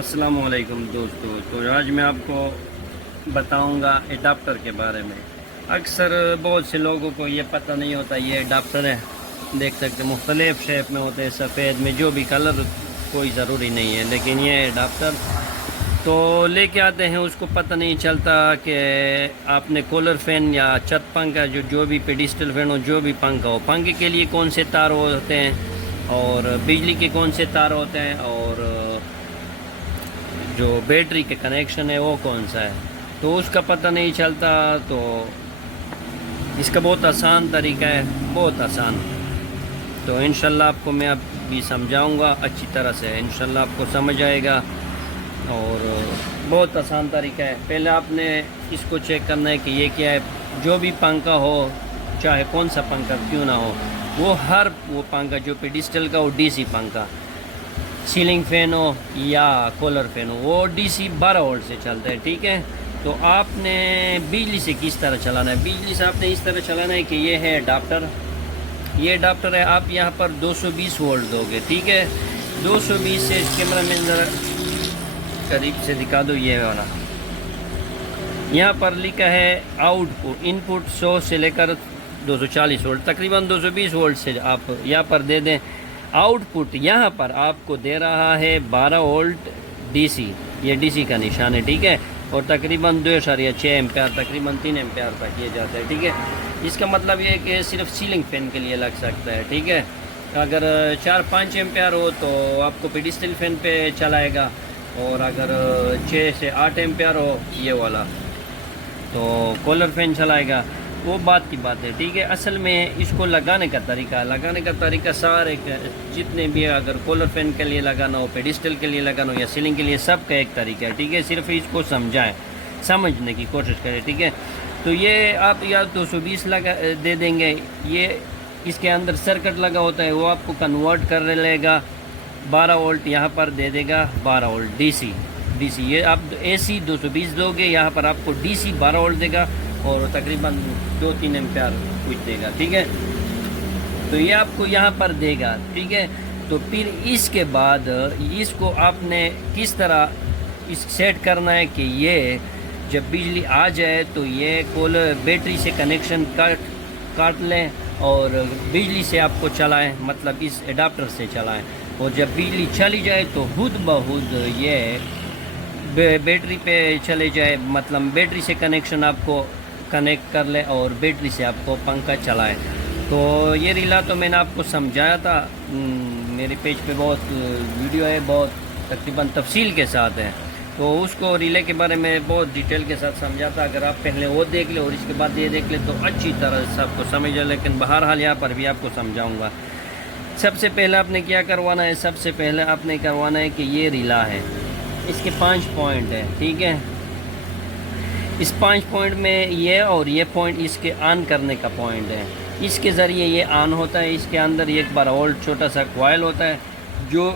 अस्सलामुअलैकुम दोस्तों। तो आज मैं आपको बताऊंगा एडाप्टर के बारे में। अक्सर बहुत से लोगों को ये पता नहीं होता ये एडाप्टर है। देख सकते मुख्तलिफ शेप में होते हैं, सफ़ेद में, जो भी कलर कोई ज़रूरी नहीं है, लेकिन ये एडाप्टर तो लेके आते हैं, उसको पता नहीं चलता कि आपने कूलर फ़ैन या छत पंखा जो भी पेडिस्टल फ़ैन हो, जो भी पंखा हो, पंखे के लिए कौन से तार होते हैं और बिजली के कौन से तार होते हैं और जो बैटरी के कनेक्शन है वो कौन सा है, तो उसका पता नहीं चलता। तो इसका बहुत आसान तरीका है, बहुत आसान। तो इंशाल्लाह आपको मैं अभी समझाऊंगा अच्छी तरह से, इंशाल्लाह आपको समझ आएगा। और बहुत आसान तरीका है। पहले आपने इसको चेक करना है कि ये क्या है। जो भी पंखा हो, चाहे कौन सा पंखा क्यों ना हो, वो पंखा जो पेडिस्टल का हो, डीसी पंखा, सीलिंग फ़ैन हो या कूलर फ़ैन हो, वो डीसी 12 वोल्ट से चलता है। ठीक है, तो आपने बिजली से किस तरह चलाना है? बिजली से आपने इस तरह चलाना है कि ये है अडाप्टर, ये अडाप्टर है। आप यहाँ पर 220 वोल्ट दोगे। ठीक है, 220 से इस कैमरा में ज़रा करीब से दिखा दो, ये वाला यहाँ पर लिखा है आउटपुट, इनपुट 100 से लेकर 240 वोल्ट, तकरीबन 220 वोल्ट से आप यहाँ पर दे दें। आउटपुट यहाँ पर आपको दे रहा है 12 वोल्ट डीसी, ये डीसी का निशान है। ठीक है, और तकरीबन 2.6 एम्पेयर, तकरीबन 3 एम्पेयर तक ये जाता है। ठीक है, इसका मतलब ये है कि सिर्फ सीलिंग फ़ैन के लिए लग सकता है। ठीक है, अगर 4-5 एम्पेयर हो तो आपको पेडिस्टल फ़ैन पे चलाएगा, और अगर 6 से 8 एम्पेयर हो ये वाला तो कूलर फ़ैन चलाएगा। वो बात की बात है। ठीक है, असल में इसको लगाने का तरीका सारे जितने भी, अगर कूलर फ़ैन के लिए लगाना हो, पेडिस्टल के लिए लगाना हो या सीलिंग के लिए, सब का एक तरीका है। ठीक है, सिर्फ इसको समझने की कोशिश करें। ठीक है, तो ये आप या 220 लगा दे देंगे, ये इसके अंदर सर्किट लगा होता है, वो आपको कन्वर्ट कर लेगा। 12 वोल्ट यहाँ पर दे देगा, 12 वोल्ट डीसी। ये आप एसी 220 दोगे, यहाँ पर आपको डीसी 12 वोल्ट देगा और तकरीबन 2-3 एम्पेयर कुछ देगा। ठीक है, तो ये आपको यहाँ पर देगा। ठीक है, तो फिर इसके बाद इसको आपने किस तरह इस सेट करना है कि ये जब बिजली आ जाए तो ये बैटरी से कनेक्शन काट लें और बिजली से आपको चलाएं, मतलब इस एडाप्टर से चलाएं। और जब बिजली चली जाए तो खुद ब खुद ये बैटरी पे चले जाए, मतलब बैटरी से कनेक्शन आपको कनेक्ट कर ले और बैटरी से आपको पंखा चलाए। तो ये रिला तो मैंने आपको समझाया था, मेरे पेज पे बहुत वीडियो है, बहुत तकरीबन तफसील के साथ है, तो उसको रिले के बारे में बहुत डिटेल के साथ समझाता। अगर आप पहले वो देख ले और इसके बाद ये देख ले तो अच्छी तरह से आपको समझ जाए, लेकिन बहरहाल यहाँ पर भी आपको समझाऊँगा। सबसे पहले आपने क्या करवाना है? सबसे पहले आपने करवाना है कि ये रिला है, इसके 5 पॉइंट है। ठीक है, इस 5 पॉइंट में ये और ये पॉइंट इसके ऑन करने का पॉइंट है, इसके ज़रिए ये ऑन होता है। इसके अंदर एक 12 वोल्ट छोटा सा कॉइल होता है जो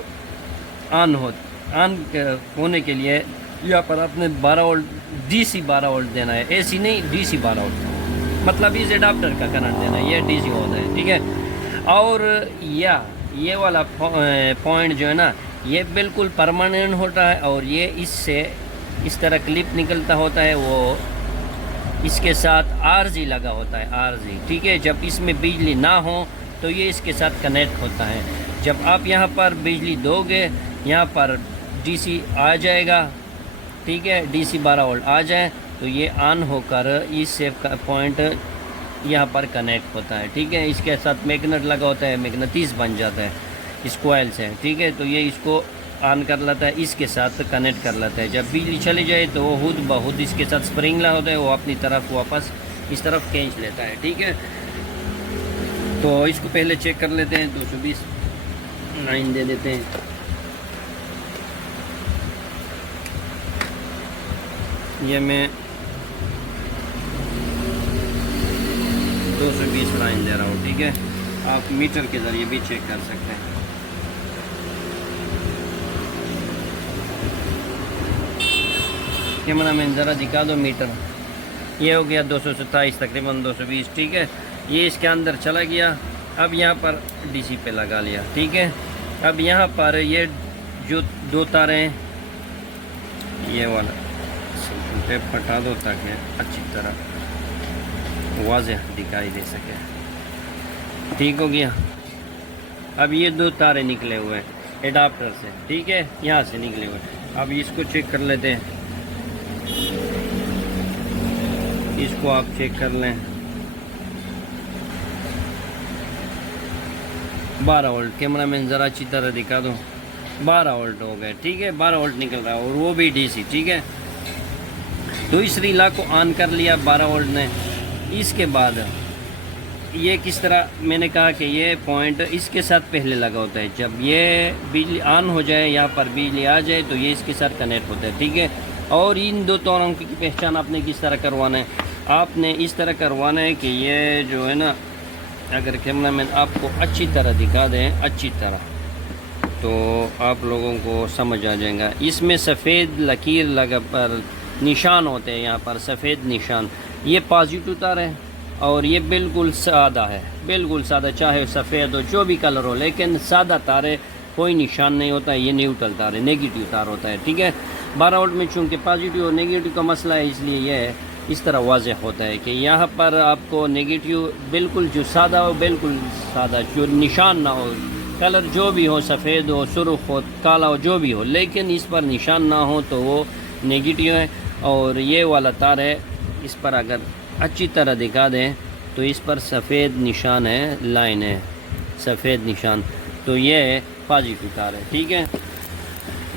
ऑन होने के लिए यहाँ पर आपने 12 वोल्ट डीसी 12 वोल्ट देना है, एसी नहीं, डीसी 12 वोल्ट, मतलब इस एडाप्टर का करंट देना है, ये डीसी होता है। ठीक है, और ये वाला पॉइंट जो है ना, ये बिल्कुल परमानेंट होता है और ये इससे इस तरह क्लिप निकलता होता है, वो इसके साथ आरजी लगा होता है, आरजी। ठीक है, जब इसमें बिजली ना हो तो ये इसके साथ कनेक्ट होता है। जब आप यहाँ पर बिजली दोगे, यहाँ पर डीसी आ जाएगा। ठीक है, डीसी 12 वोल्ट आ जाए तो ये ऑन होकर इस पॉइंट यहाँ पर कनेक्ट होता है। ठीक है, इसके साथ मैग्नेट लगा होता है, मैग्नेटिस बन जाता है इस कोयल से। ठीक है, तो ये इसको ऑन कर लेता है, इसके साथ कनेक्ट कर लेता है। जब बिजली चली जाए तो वो खुद ब खुद इसके साथ स्प्रिंग होता है, वो अपनी तरफ वापस इस तरफ खींच लेता है। ठीक है, तो इसको पहले चेक कर लेते हैं। 220 लाइन दे देते हैं। ये मैं 220 लाइन दे रहा हूँ। ठीक है, आप मीटर के ज़रिए भी चेक कर सकते हैं। कैमरा मैन ज़रा दिखा दो मीटर। ये हो गया 227, तकरीबन 220। ठीक है, ये इसके अंदर चला गया। अब यहाँ पर डीसी पे लगा लिया। ठीक है, अब यहाँ पर ये जो 2 तारें ये वाला टेप हटा दो ताकि अच्छी तरह वाज़ेह दिखाई दे सके। ठीक हो गया। अब ये दो तारे निकले हुए हैं एडाप्टर से, ठीक है, यहाँ से निकले हुए। अब इसको चेक कर लेते हैं, इसको आप चेक कर लें। 12 वोल्ट, कैमरा मैन ज़रा अच्छी तरह दिखा दो। 12 वोल्ट हो गए, ठीक है, 12 वोल्ट निकल रहा है और वो भी डीसी, ठीक है। तो इस रिला को ऑन कर लिया 12 वोल्ट ने। इसके बाद ये किस तरह, मैंने कहा कि ये पॉइंट इसके साथ पहले लगा होता है। जब ये बिजली ऑन हो जाए, यहाँ पर बिजली आ जाए, तो ये इसके साथ कनेक्ट होता है, ठीक है। और इन दो तारों की पहचान आपने किस तरह करवाना है, आपने इस तरह करवाना है कि ये जो है ना, अगर कैमरा मैन आपको अच्छी तरह दिखा दें, अच्छी तरह, तो आप लोगों को समझ आ जाएगा। इसमें सफ़ेद लकीर लगा पर निशान होते हैं, यहाँ पर सफ़ेद निशान। ये पॉजिटिव तार है और ये बिल्कुल सादा है, बिल्कुल सादा, चाहे सफ़ेद हो जो भी कलर हो, लेकिन सादा तार है, कोई निशान नहीं होता है। ये न्यूट्रल तार है, नेगेटिव तार होता है, ठीक है। 12 वोल्ट में चूँकि पॉजिटिव और नेगेटिव का मसला है, इसलिए यह इस तरह वाज़ेह होता है कि यहाँ पर आपको नेगेटिव बिल्कुल जो सादा हो, बिल्कुल सादा, जो निशान ना हो, कलर जो भी हो, सफ़ेद हो, सुर्ख हो, काला हो, जो भी हो, लेकिन इस पर निशान ना हो तो वो नेगेटिव है। और ये वाला तार है, इस पर अगर अच्छी तरह दिखा दें तो इस पर सफ़ेद निशान है, लाइन है, सफ़ेद निशान, तो ये पॉजिटिव तार है, ठीक है।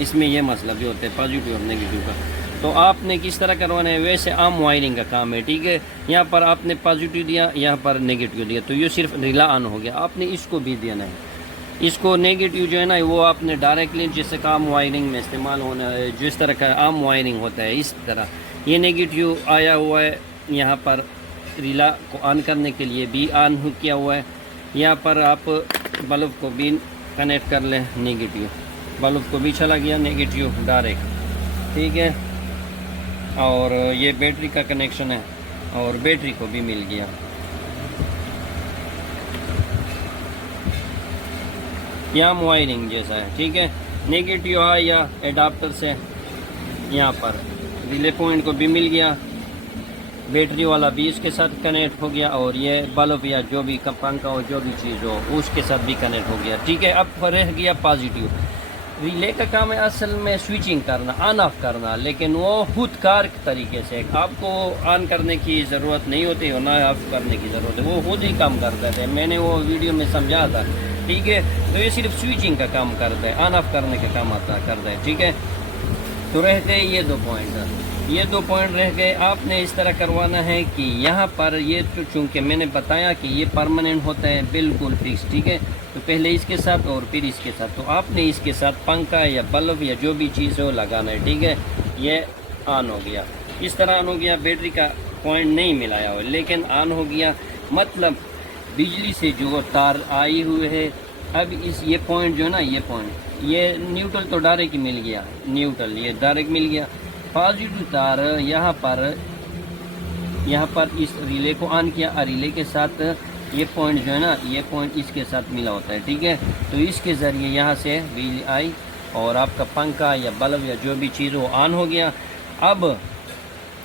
इसमें ये मसला भी होता है पॉजिटिव और नेगेटिव का। तो आपने किस तरह करवाना है, वैसे आम वायरिंग का काम है, ठीक है। यहाँ पर आपने पॉजिटिव दिया, यहाँ पर नेगेटिव दिया, तो ये सिर्फ रिला ऑन हो गया। आपने इसको भी देना है, इसको नेगेटिव जो है ना, वो आपने डायरेक्टली जैसे आम वायरिंग में इस्तेमाल होना है, जिस तरह का आम वायरिंग होता है, इस तरह ये नेगेटिव आया हुआ है। यहाँ पर रिला को ऑन करने के लिए भी ऑन किया हुआ है। यहाँ पर आप बल्ब को भी कनेक्ट कर लें, नेगेटिव बल्ब को भी चला गया, नेगेटिव डायरेक्ट, ठीक है। और ये बैटरी का कनेक्शन है और बैटरी को भी मिल गया। यहाँ वायरिंग जैसा है, ठीक है। नेगेटिव आया एडाप्टर से, यहाँ पर रिले पॉइंट को भी मिल गया, बैटरी वाला भी इसके साथ कनेक्ट हो गया, और ये बल्ब या जो भी पंखा हो, जो भी चीज़ हो, उसके साथ भी कनेक्ट हो गया, ठीक है। अब रह गया पॉजिटिव। रिले का काम है असल में स्विचिंग करना, ऑन ऑफ करना, लेकिन वो खुदकार तरीके से, आपको ऑन करने की ज़रूरत नहीं होती और ना ऑफ करने की ज़रूरत है, वो खुद ही काम करता है। मैंने वो वीडियो में समझा था, ठीक है। तो ये सिर्फ स्विचिंग का काम करता है, ऑन ऑफ करने का काम करता है, ठीक है। तो रह गए ये दो पॉइंट, ये दो पॉइंट रह गए। आपने इस तरह करवाना है कि यहाँ पर ये, तो चूँकि मैंने बताया कि ये परमानेंट होता है, बिल्कुल फिक्स, ठीक है। तो पहले इसके साथ और फिर इसके साथ, तो आपने इसके साथ पंखा या बल्ब या जो भी चीज़ हो लगाना है, ठीक है। ये ऑन हो गया, इस तरह ऑन हो गया, बैटरी का पॉइंट नहीं मिलाया हो, लेकिन ऑन हो गया, मतलब बिजली से जो तार आई हुई है। अब इस ये पॉइंट जो है ना, ये पॉइंट, ये न्यूट्रल तो डायरेक्ट ही मिल गया, न्यूट्रल ये डायरेक्ट मिल गया। पॉजिटिव तार यहाँ पर इस रिले को ऑन किया, और रिले के साथ ये पॉइंट जो है ना, ये पॉइंट इसके साथ मिला होता है, ठीक है। तो इसके ज़रिए यहाँ से बिजली आई और आपका पंखा या बल्ब या जो भी चीज़ हो ऑन हो गया। अब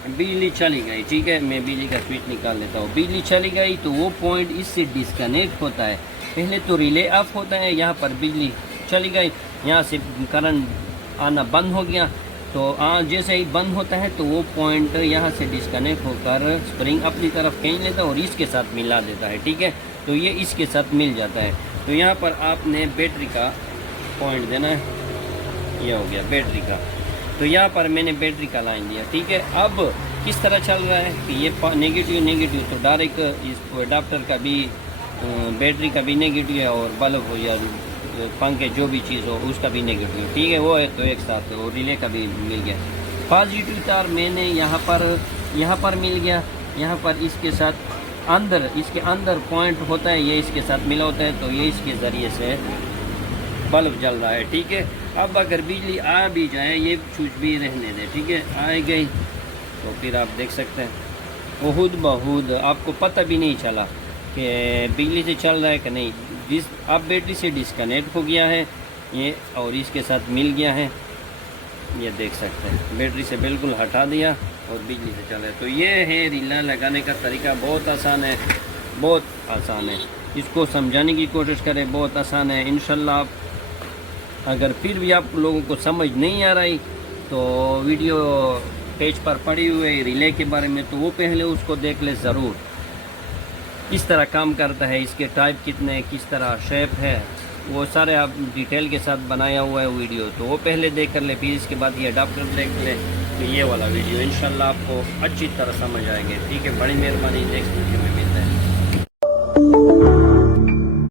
बिजली चली गई, ठीक है, मैं बिजली का स्विच निकाल लेता हूँ। बिजली चली गई तो वो पॉइंट इससे डिस्कनेक्ट होता है। पहले तो रिले ऑफ होता है, यहाँ पर बिजली चली गई, यहाँ से करंट आना बंद हो गया। तो जैसे ही बंद होता है तो वो पॉइंट यहाँ से डिस्कनेक्ट होकर स्प्रिंग अपनी तरफ खींच लेता है और इसके साथ मिला देता है, ठीक है। तो ये इसके साथ मिल जाता है। तो यहाँ पर आपने बैटरी का पॉइंट देना है, ये हो गया बैटरी का। तो यहाँ पर मैंने बैटरी का लाइन दिया, ठीक है। अब किस तरह चल रहा है कि ये नेगेटिव तो डायरेक्ट इस एडाप्टर का भी, बैटरी का भी नेगेटिव है, और बल्ब हो या पंखे जो भी चीज़ हो उसका भी नेगेटिव, ठीक है, वो है। तो एक साथ और रिले का भी मिल गया। पॉजिटिव तार मैंने यहाँ पर मिल गया, यहाँ पर इसके साथ अंदर, इसके अंदर पॉइंट होता है, ये इसके साथ मिला होता है, तो ये इसके ज़रिए से बल्ब जल रहा है, ठीक है। अब अगर बिजली आ भी जाए, ये स्विच भी रहने दे, ठीक है, आ गई तो फिर आप देख सकते हैं खुद ब आपको पता भी नहीं चला कि बिजली से चल रहा है कि नहीं। अब बैटरी से डिस्कनेक्ट हो गया है ये, और इसके साथ मिल गया है, ये देख सकते हैं, बैटरी से बिल्कुल हटा दिया और बिजली से चले। तो ये है रिला लगाने का तरीका, बहुत आसान है, बहुत आसान है। इसको समझाने की कोशिश करें, बहुत आसान है। इंशाल्लाह आप अगर फिर भी आप लोगों को समझ नहीं आ रही तो वीडियो पेज पर पड़ी हुई है रिले के बारे में, तो वो पहले उसको देख ले ज़रूर। इस तरह काम करता है, इसके टाइप कितने, किस तरह शेप है, वो सारे आप डिटेल के साथ बनाया हुआ है वीडियो, तो वो पहले देख कर ले। फिर इसके बाद ये अडाप्टर देख ले, तो ये वाला वीडियो इंशाल्लाह आपको अच्छी तरह समझ आएंगे। ठीक है, बड़ी मेहरबानी, नेक्स्ट वीडियो में